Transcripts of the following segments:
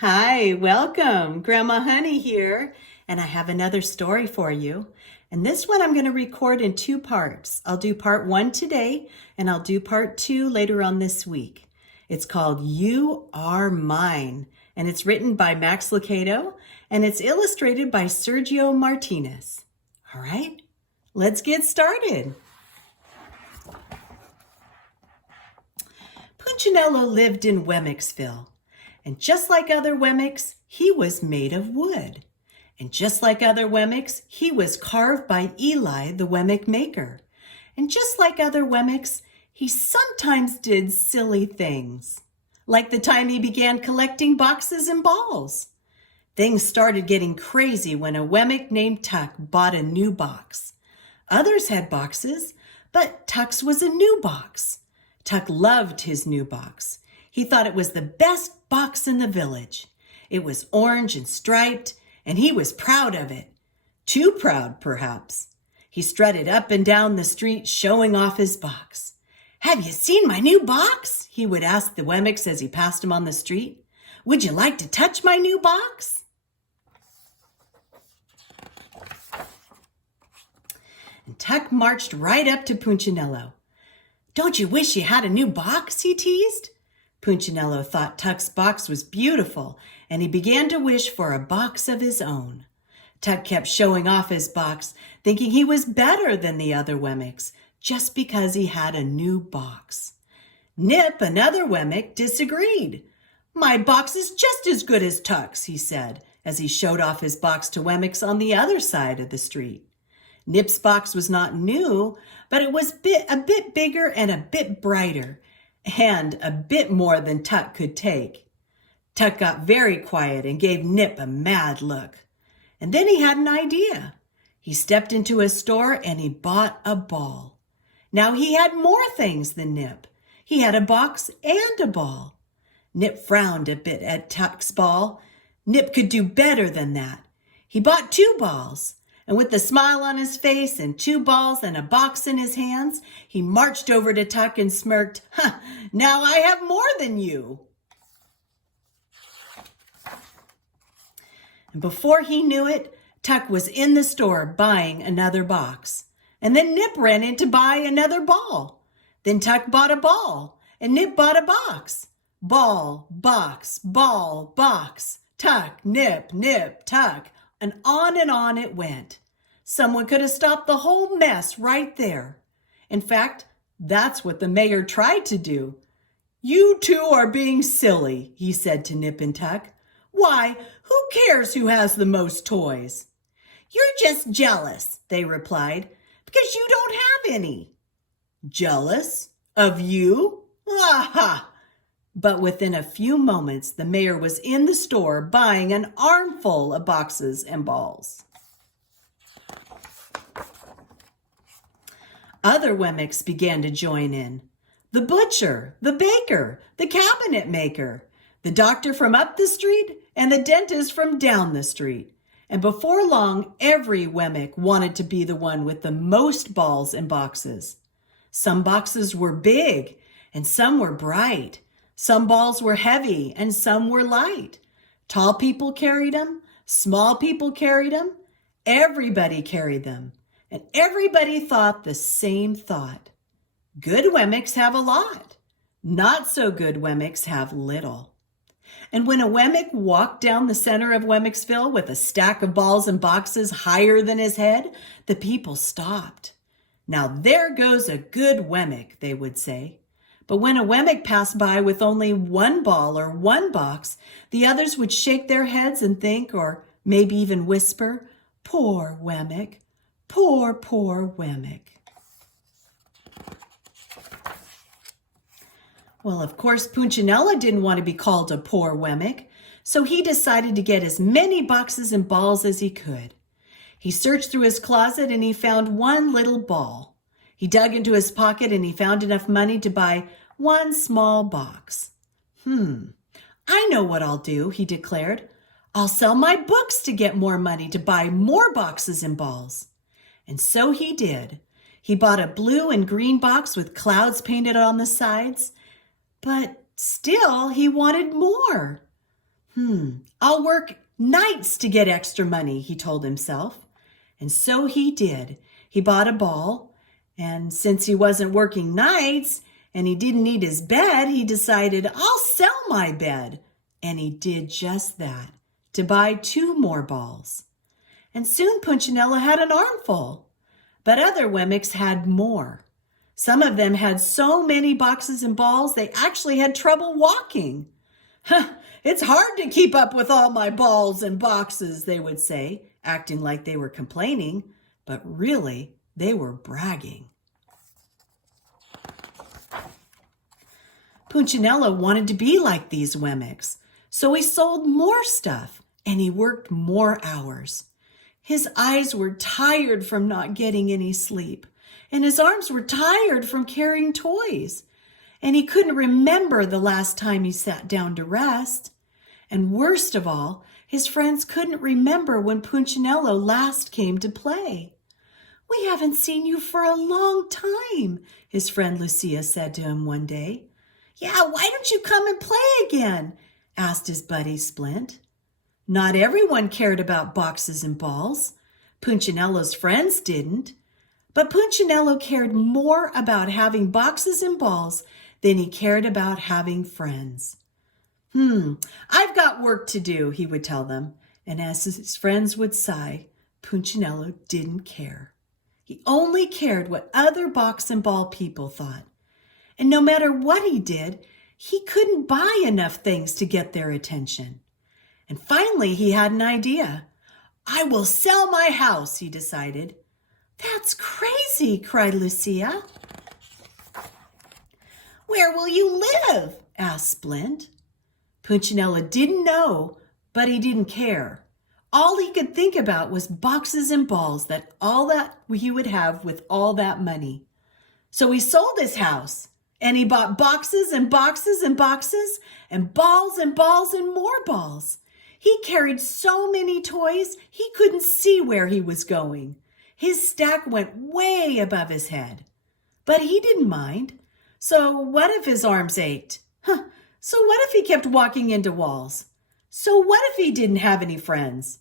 Hi, welcome. Grandma Honey here, and I have another story for you. And this one I'm going to record in two parts. I'll do part one today, and I'll do part two later on this week. It's called You Are Mine, and it's written by Max Lucado, and it's illustrated by Sergio Martinez. All right, let's get started. Punchinello lived in Wemmicksville. And just like other Wemmicks, he was made of wood. And just like other Wemmicks, he was carved by Eli, the Wemmick Maker. And just like other Wemmicks, he sometimes did silly things. Like the time he began collecting boxes and balls. Things started getting crazy when a Wemmick named Tuck bought a new box. Others had boxes, but Tuck's was a new box. Tuck loved his new box. He thought it was the best box in the village. It was orange and striped, and he was proud of it. Too proud, perhaps. He strutted up and down the street, showing off his box. "Have you seen my new box?" he would ask the Wemmicks as he passed him on the street. "Would you like to touch my new box?" And Tuck marched right up to Punchinello. "Don't you wish you had a new box?" he teased. Punchinello thought Tuck's box was beautiful, and he began to wish for a box of his own. Tuck kept showing off his box, thinking he was better than the other Wemmicks, just because he had a new box. Nip, another Wemmick, disagreed. "My box is just as good as Tuck's," he said, as he showed off his box to Wemmicks on the other side of the street. Nip's box was not new, but it was a bit bigger and a bit brighter, and a bit more than Tuck could take. Tuck got very quiet and gave Nip a mad look. And then he had an idea. He stepped into a store and he bought a ball. Now he had more things than Nip. He had a box and a ball. Nip frowned a bit at Tuck's ball. Nip could do better than that. He bought two balls. And with a smile on his face and two balls and a box in his hands, he marched over to Tuck and smirked, "Now I have more than you." And before he knew it, Tuck was in the store buying another box. And then Nip ran in to buy another ball. Then Tuck bought a ball, and Nip bought a box. Ball, box, ball, box, Tuck, Nip, Nip, Tuck. And on it went. Someone could have stopped the whole mess right there. In fact, that's what the mayor tried to do. "You two are being silly," he said to Nip and Tuck. "Why, who cares who has the most toys?" "You're just jealous," they replied, "because you don't have any." "Jealous? Of you? Ha ha!" But within a few moments, the mayor was in the store buying an armful of boxes and balls. Other Wemmicks began to join in. The butcher, the baker, the cabinet maker, the doctor from up the street, and the dentist from down the street. And before long, every Wemmick wanted to be the one with the most balls and boxes. Some boxes were big, and some were bright. Some balls were heavy and some were light. Tall people carried them. Small people carried them. Everybody carried them. And everybody thought the same thought. Good Wemmicks have a lot. Not so good Wemmicks have little. And when a Wemmick walked down the center of Wemmicksville with a stack of balls and boxes higher than his head, the people stopped. "Now there goes a good Wemmick," they would say. But when a Wemmick passed by with only one ball or one box, the others would shake their heads and think, or maybe even whisper, "Poor Wemmick, poor, poor Wemmick." Well, of course, Punchinello didn't want to be called a poor Wemmick, so he decided to get as many boxes and balls as he could. He searched through his closet and he found one little ball. He dug into his pocket and he found enough money to buy one small box. "I know what I'll do," he declared. "I'll sell my books to get more money to buy more boxes and balls." And so he did. He bought a blue and green box with clouds painted on the sides, but still he wanted more. I'll work nights to get extra money, he told himself. And so he did. He bought a ball, and since he wasn't working nights and he didn't need his bed, he decided, I'll sell my bed. And he did just that, to buy 2 more balls. And soon Punchinello had an armful, but other Wemmicks had more. Some of them had so many boxes and balls they actually had trouble walking. It's hard to keep up with all my balls and boxes, they would say, acting like they were complaining, but really they were bragging. Punchinello wanted to be like these Wemmicks, so he sold more stuff and he worked more hours. His eyes were tired from not getting any sleep, and his arms were tired from carrying toys, and he couldn't remember the last time he sat down to rest. And worst of all, his friends couldn't remember when Punchinello last came to play. We haven't seen you for a long time, his friend Lucia said to him one day. Yeah, why don't you come and play again? Asked his buddy Splint. Not everyone cared about boxes and balls. Punchinello's friends didn't. But Punchinello cared more about having boxes and balls than he cared about having friends. I've got work to do, he would tell them. And as his friends would sigh, Punchinello didn't care. He only cared what other box and ball people thought. And no matter what he did, he couldn't buy enough things to get their attention. And finally, he had an idea. I will sell my house, he decided. That's crazy, cried Lucia. Where will you live? Asked Splint. Punchinello didn't know, but he didn't care. All he could think about was boxes and balls, all that he would have with all that money. So he sold his house, and he bought boxes and boxes and boxes, and balls and balls and more balls. He carried so many toys, he couldn't see where he was going. His stack went way above his head. But he didn't mind. So what if his arms ached? So what if he kept walking into walls? So what if he didn't have any friends?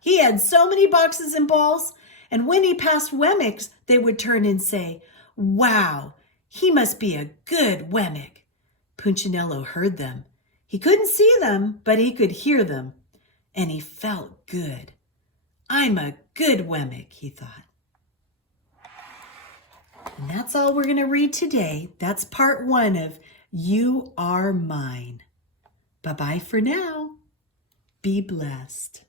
He had so many boxes and balls, and when he passed Wemmicks, they would turn and say, Wow, he must be a good Wemmick. Punchinello heard them. He couldn't see them, but he could hear them, and he felt good. I'm a good Wemmick, he thought. And that's all we're going to read today. That's part 1 of You Are Mine. Bye-bye for now. Be blessed.